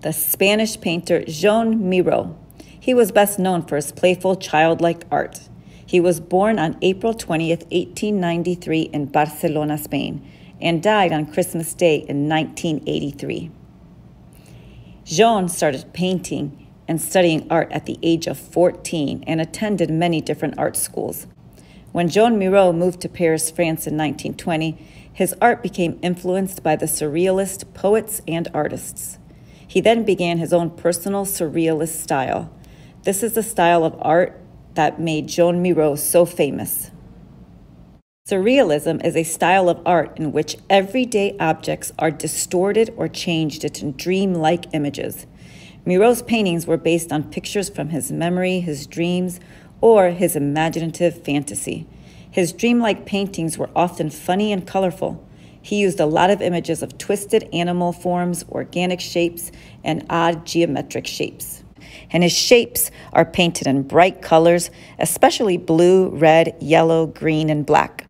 the Spanish painter Joan Miro. He was best known for his playful, childlike art. He was born on April 20th, 1893 in Barcelona, Spain, and died on Christmas Day in 1983. Joan started painting and studying art at the age of 14 and attended many different art schools. When Joan Miro moved to Paris, France in 1920, his art became influenced by the Surrealist poets and artists. He then began his own personal Surrealist style. This is the style of art that made Joan Miro so famous. Surrealism is a style of art in which everyday objects are distorted or changed into dreamlike images. Miro's paintings were based on pictures from his memory, his dreams, or his imaginative fantasy. His dreamlike paintings were often funny and colorful. He used a lot of images of twisted animal forms, organic shapes, and odd geometric shapes. And his shapes are painted in bright colors, especially blue, red, yellow, green, and black.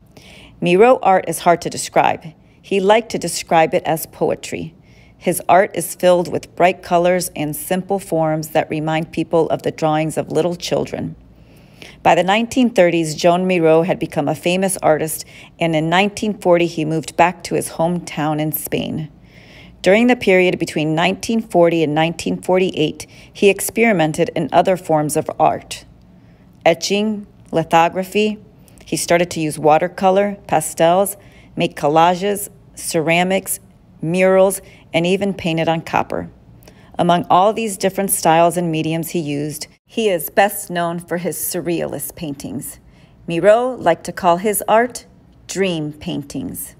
Miro art is hard to describe. He liked to describe it as poetry. His art is filled with bright colors and simple forms that remind people of the drawings of little children. By the 1930s, Joan Miro had become a famous artist, and in 1940 he moved back to his hometown in Spain. During the period between 1940 and 1948, he experimented in other forms of art. Etching, lithography. He started to use watercolor, pastels, make collages, ceramics, murals, and even painted on copper. Among all these different styles and mediums he used, he is best known for his Surrealist paintings. Miro liked to call his art dream paintings.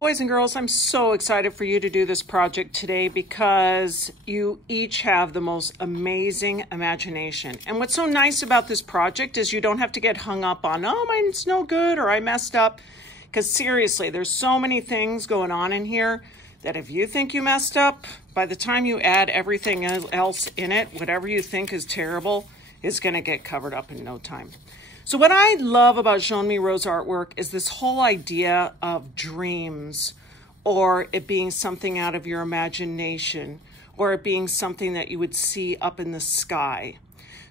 Boys and girls, I'm so excited for you to do this project today because you each have the most amazing imagination. And what's so nice about this project is you don't have to get hung up on, oh, mine's no good or I messed up. Because seriously, there's so many things going on in here that if you think you messed up, by the time you add everything else in it, whatever you think is terrible is going to get covered up in no time. So what I love about Joan Miro's artwork is this whole idea of dreams, or it being something out of your imagination, or it being something that you would see up in the sky.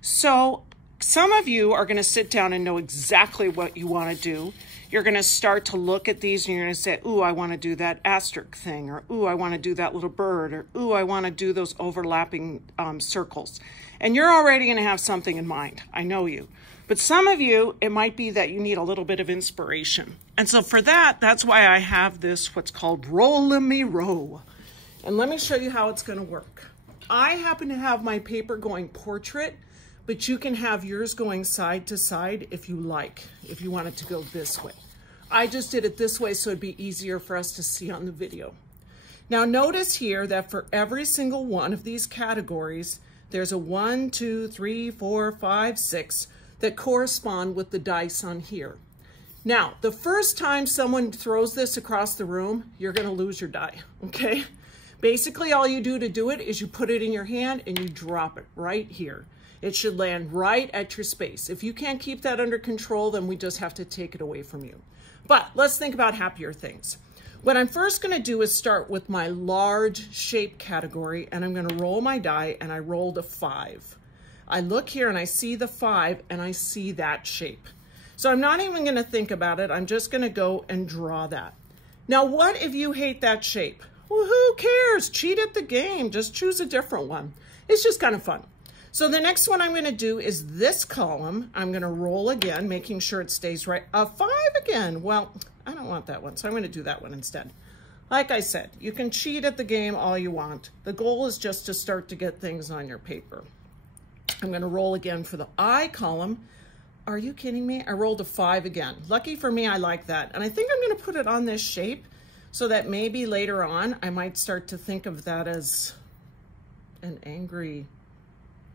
So some of you are going to sit down and know exactly what you want to do. You're going to start to look at these and you're going to say, ooh, I want to do that asterisk thing, or ooh, I want to do that little bird, or ooh, I want to do those overlapping circles. And you're already going to have something in mind. I know you. But some of you, it might be that you need a little bit of inspiration. And so for that, that's why I have this, what's called Roll-a-Me-Row. And let me show you how it's going to work. I happen to have my paper going portrait, but you can have yours going side to side if you like, if you want it to go this way. I just did it this way so it'd be easier for us to see on the video. Now notice here that for every single one of these categories, there's a 1, 2, 3, 4, 5, 6 that correspond with the dice on here. Now, the first time someone throws this across the room, you're gonna lose your die, okay? Basically, all you do to do it is you put it in your hand and you drop it right here. It should land right at your space. If you can't keep that under control, then we just have to take it away from you. But let's think about happier things. What I'm first gonna do is start with my large shape category, and I'm gonna roll my die, and I rolled a 5. I look here and I see the 5 and I see that shape. So I'm not even gonna think about it. I'm just gonna go and draw that. Now, what if you hate that shape? Well, who cares? Cheat at the game. Just choose a different one. It's just kind of fun. So the next one I'm gonna do is this column. I'm gonna roll again, making sure it stays right. A 5 again. Well, I don't want that one, so I'm gonna do that one instead. Like I said, you can cheat at the game all you want. The goal is just to start to get things on your paper. I'm going to roll again for the I column. Are you kidding me? I rolled a 5 again. Lucky for me, I like that. And I think I'm going to put it on this shape so that maybe later on I might start to think of that as an angry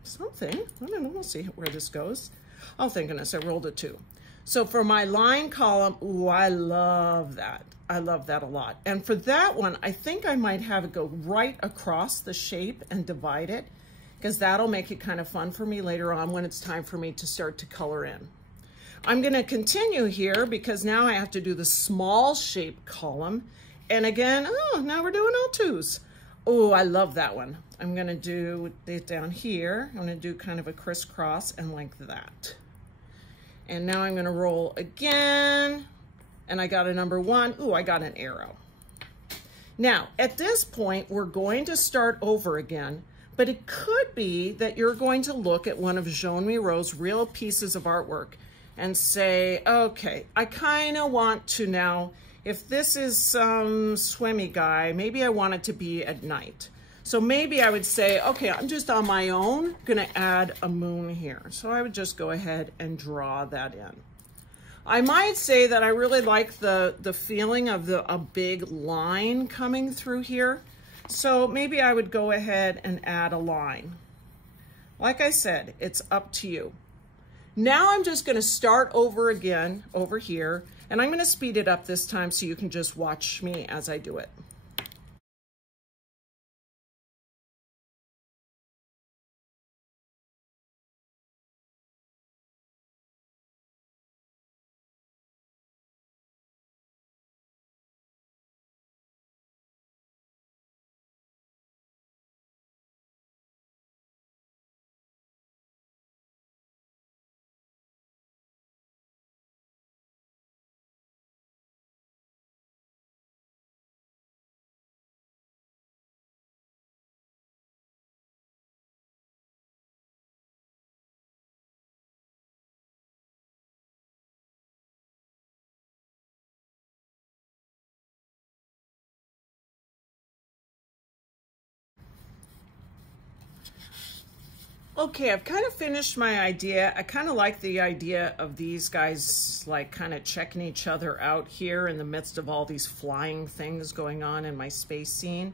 something. I don't know. We'll see where this goes. Oh, thank goodness, I rolled a 2. So for my line column, ooh, I love that. I love that a lot. And for that one, I think I might have it go right across the shape and divide it, because that'll make it kind of fun for me later on when it's time for me to start to color in. I'm gonna continue here because now I have to do the small shape column. And again, oh, now we're doing all 2s. Oh, I love that one. I'm gonna do it down here. I'm gonna do kind of a crisscross and like that. And now I'm gonna roll again. And I got a number 1. Ooh, I got an arrow. Now, at this point, we're going to start over again, but it could be that you're going to look at one of Joan Miro's real pieces of artwork and say, okay, I kind of want to now, if this is some swimmy guy, maybe I want it to be at night. So maybe I would say, okay, I'm just on my own gonna add a moon here. So I would just go ahead and draw that in. I might say that I really like the feeling of a big line coming through here. So maybe I would go ahead and add a line. Like I said, it's up to you. Now I'm just gonna start over again over here, and I'm gonna speed it up this time so you can just watch me as I do it. Okay, I've kind of finished my idea. I kind of like the idea of these guys like kind of checking each other out here in the midst of all these flying things going on in my space scene.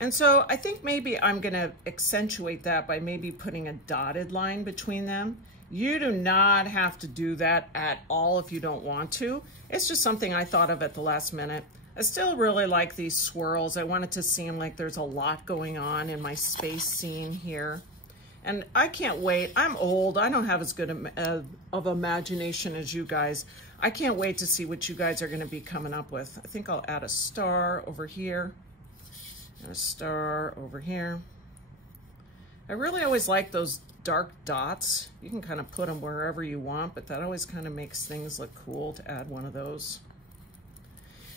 And so I think maybe I'm gonna accentuate that by maybe putting a dotted line between them. You do not have to do that at all if you don't want to. It's just something I thought of at the last minute. I still really like these swirls. I want it to seem like there's a lot going on in my space scene here. And I can't wait. I'm old. I don't have as good of imagination as you guys. I can't wait to see what you guys are going to be coming up with. I think I'll add a star over here and a star over here. I really always like those dark dots. You can kind of put them wherever you want, but that always kind of makes things look cool to add one of those.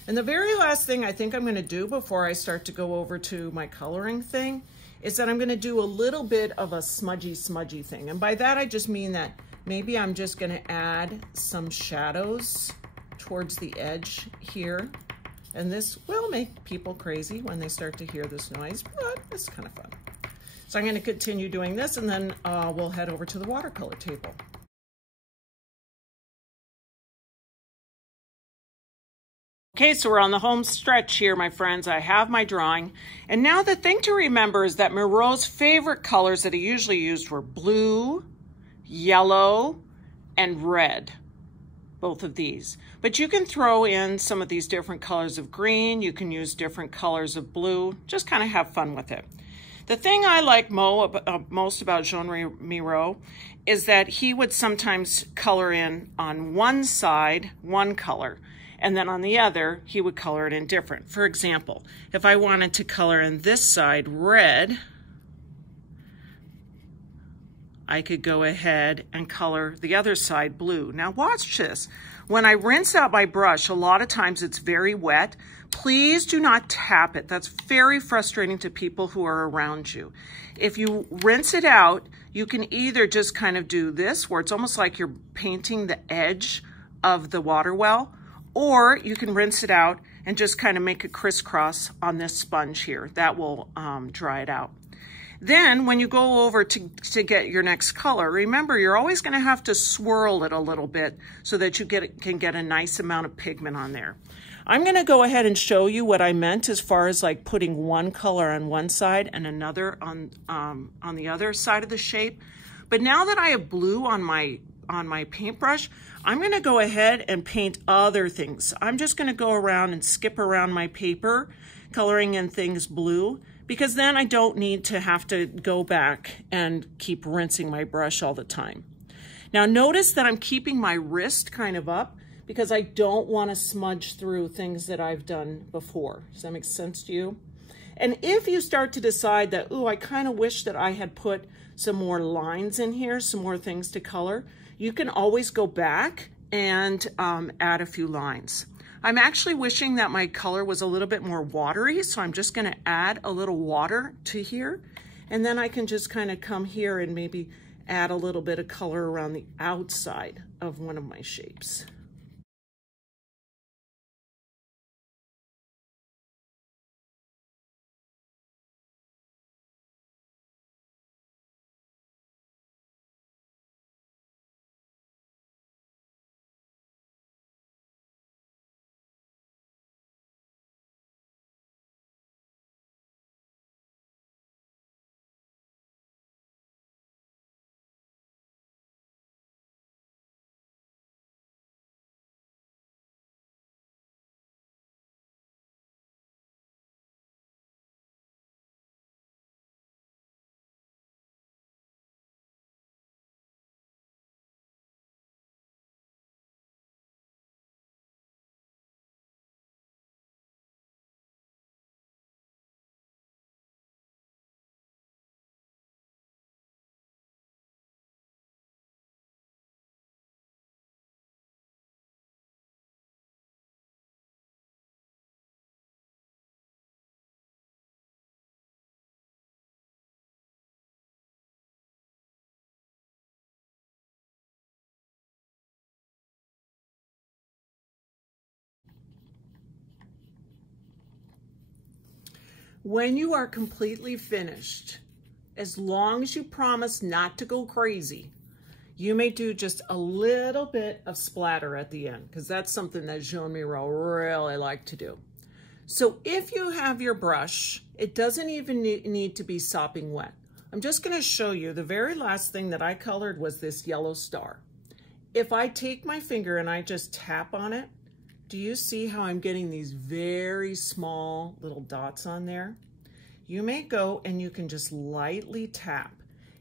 And the very last thing I think I'm going to do before I start to go over to my coloring thing is that I'm gonna do a little bit of a smudgy thing. And by that, I just mean that maybe I'm just gonna add some shadows towards the edge here. And this will make people crazy when they start to hear this noise, but it's kind of fun. So I'm gonna continue doing this, and then we'll head over to the watercolor table. Okay, so we're on the home stretch here, my friends. I have my drawing. And now the thing to remember is that Miro's favorite colors that he usually used were blue, yellow, and red. Both of these. But you can throw in some of these different colors of green. You can use different colors of blue. Just kind of have fun with it. The thing I like most about Joan Miro is that he would sometimes color in on one side, one color. And then on the other, he would color it in different. For example, if I wanted to color in this side red, I could go ahead and color the other side blue. Now watch this. When I rinse out my brush, a lot of times it's very wet. Please do not tap it. That's very frustrating to people who are around you. If you rinse it out, you can either just kind of do this, where it's almost like you're painting the edge of the water well, or you can rinse it out and just kind of make a crisscross on this sponge here. That will dry it out. Then when you go over to get your next color, remember you're always going to have to swirl it a little bit so that you can get a nice amount of pigment on there. I'm going to go ahead and show you what I meant as far as like putting one color on one side and another on the other side of the shape. But now that I have blue on my paintbrush, I'm going to go ahead and paint other things. I'm just going to go around and skip around my paper, coloring in things blue, because then I don't need to have to go back and keep rinsing my brush all the time. Now notice that I'm keeping my wrist kind of up because I don't want to smudge through things that I've done before. Does that make sense to you? And if you start to decide that, ooh, I kind of wish that I had put some more lines in here, some more things to color, you can always go back and add a few lines. I'm actually wishing that my color was a little bit more watery, so I'm just gonna add a little water to here, and then I can just kind of come here and maybe add a little bit of color around the outside of one of my shapes. When you are completely finished, as long as you promise not to go crazy, you may do just a little bit of splatter at the end, because that's something that Joan Miro really like to do. So if you have your brush, it doesn't even need to be sopping wet. I'm just going to show you the very last thing that I colored was this yellow star. If I take my finger and I just tap on it, do you see how I'm getting these very small little dots on there? You may go and you can just lightly tap.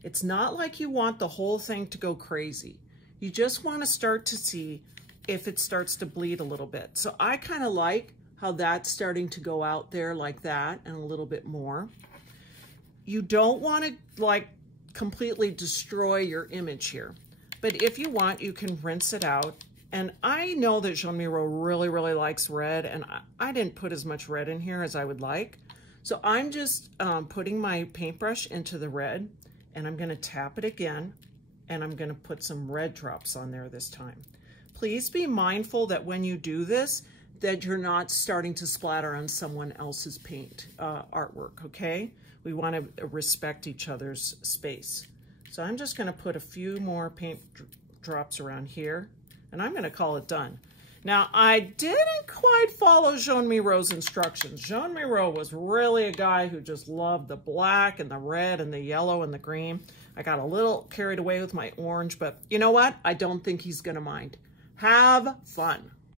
It's not like you want the whole thing to go crazy. You just want to start to see if it starts to bleed a little bit. So I kind of like how that's starting to go out there like that and a little bit more. You don't want to like completely destroy your image here, but if you want, you can rinse it out. And I know that Joan Miro really, really likes red, and I didn't put as much red in here as I would like. So I'm just putting my paintbrush into the red, and I'm gonna tap it again, and I'm gonna put some red drops on there this time. Please be mindful that when you do this, that you're not starting to splatter on someone else's paint artwork, okay? We wanna respect each other's space. So I'm just gonna put a few more paint drops around here, and I'm gonna call it done. Now, I didn't quite follow Joan Miro's instructions. Joan Miro was really a guy who just loved the black and the red and the yellow and the green. I got a little carried away with my orange, but you know what? I don't think he's gonna mind. Have fun.